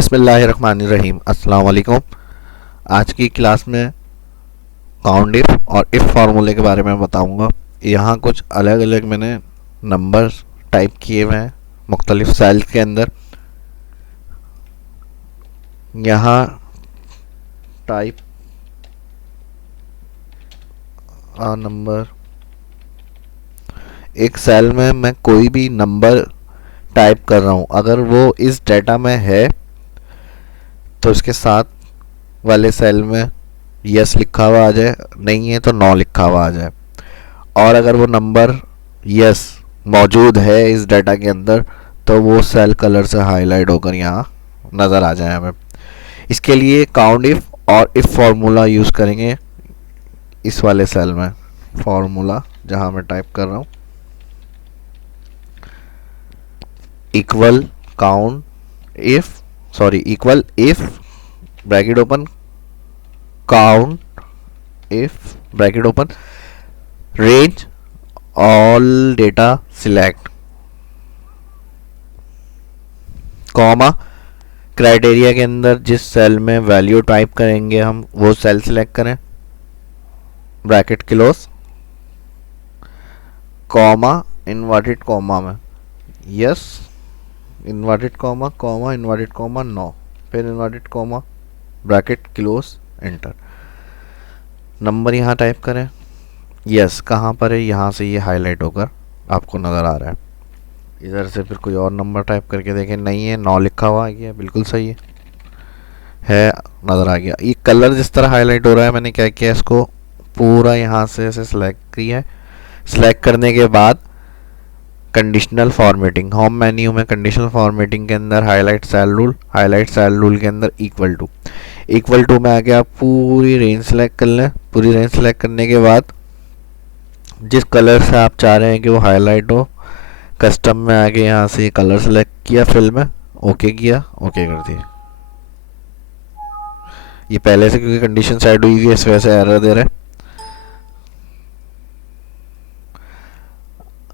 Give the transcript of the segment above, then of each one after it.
बिस्मिल्लाहिर्रहमानिर्रहीम। अस्सलाम वालेकुम। आज की क्लास में काउंट इफ और इफ फार्मूले के बारे में बताऊंगा। यहाँ कुछ अलग अलग मैंने नंबर टाइप किए हुए हैं मुख्तलिफ सेल के अंदर। यहाँ टाइप नंबर, एक सेल में मैं कोई भी नंबर टाइप कर रहा हूँ, अगर वो इस डेटा में है तो इसके साथ वाले सेल में यस लिखा हुआ आ जाए, नहीं है तो नो लिखा हुआ आ जाए। और अगर वो नंबर यस मौजूद है इस डाटा के अंदर तो वो सेल कलर से हाईलाइट होकर यहाँ नज़र आ जाए हमें। इसके लिए काउंट इफ और इफ फार्मूला यूज़ करेंगे इस वाले सेल में। फार्मूला जहाँ मैं टाइप कर रहा हूँ, equal count if bracket open count if bracket open range all data select comma criteria के अंदर जिस सेल में वैल्यू टाइप करेंगे हम वो सेल सिलेक्ट करें, bracket close, comma inverted comma में yes, inverted comma comma inverted comma no, फिर inverted comma bracket close, enter. Number यहाँ टाइप करें, यस कहाँ पर है, यहाँ से ये हाईलाइट होकर आपको नज़र आ रहा है। इधर से फिर कोई और नंबर टाइप करके देखें, नहीं है, नो लिखा हुआ आ गया, बिल्कुल सही है नज़र आ गया। ये कलर जिस तरह हाईलाइट हो रहा है, मैंने क्या किया, इसको पूरा यहाँ से ऐसे सिलेक्ट किया है। सिलेक्ट करने के बाद कंडीशनल फॉर्मेटिंग, होम मेन्यू में कंडीशनल फॉर्मेटिंग के अंदर हाईलाइट सेल रूल के अंदर इक्वल टू में आके आप पूरी रेंज सेलेक्ट कर लें। पूरी रेंज सेलेक्ट करने के बाद जिस कलर से आप चाह रहे हैं कि वो हाईलाइट हो, कस्टम में आके यहाँ से कलर सेलेक्ट किया, फिल में ओके किया, ओके कर दिया। ये पहले से क्योंकि कंडीशन सेट हुई है इस वजह से एरर दे रहा है।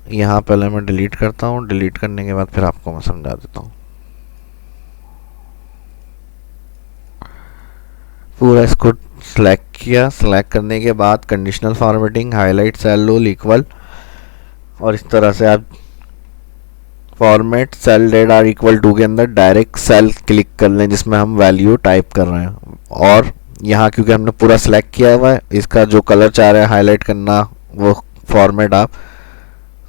यहाँ पहले मैं डिलीट करता हूँ, डिलीट करने के बाद फिर आपको मैं समझा देता हूँ। पूरा इसको सेलेक्ट किया, सेलेक्ट करने के बाद conditional formatting highlight cell rule equal, और इस तरह से आप format cell that are equal to के अंदर डायरेक्ट सेल क्लिक कर लें जिसमें हम वैल्यू टाइप कर रहे हैं। और यहाँ क्योंकि हमने पूरा सेलेक्ट किया हुआ है, इसका जो कलर चाह रहे हैं हाईलाइट करना वो फॉर्मेट आप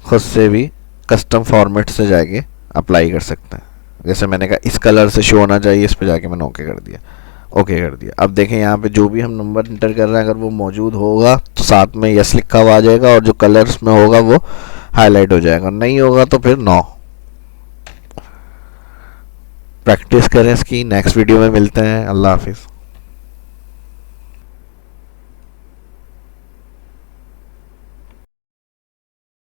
खुद से भी कस्टम फॉर्मेट से जाके अप्लाई कर सकते हैं। जैसे मैंने कहा इस कलर से शो होना चाहिए, इस पे जाके मैंने ओके कर दिया, ओके कर दिया। अब देखें यहाँ पे जो भी हम नंबर इंटर कर रहे हैं अगर वो मौजूद होगा तो साथ में यस लिखा हुआ आ जाएगा, और जो कलर्स में होगा वो हाईलाइट हो जाएगा, नहीं होगा तो फिर नो। प्रैक्टिस करें इसकी। नेक्स्ट वीडियो में मिलते हैं। अल्लाह हाफिज़।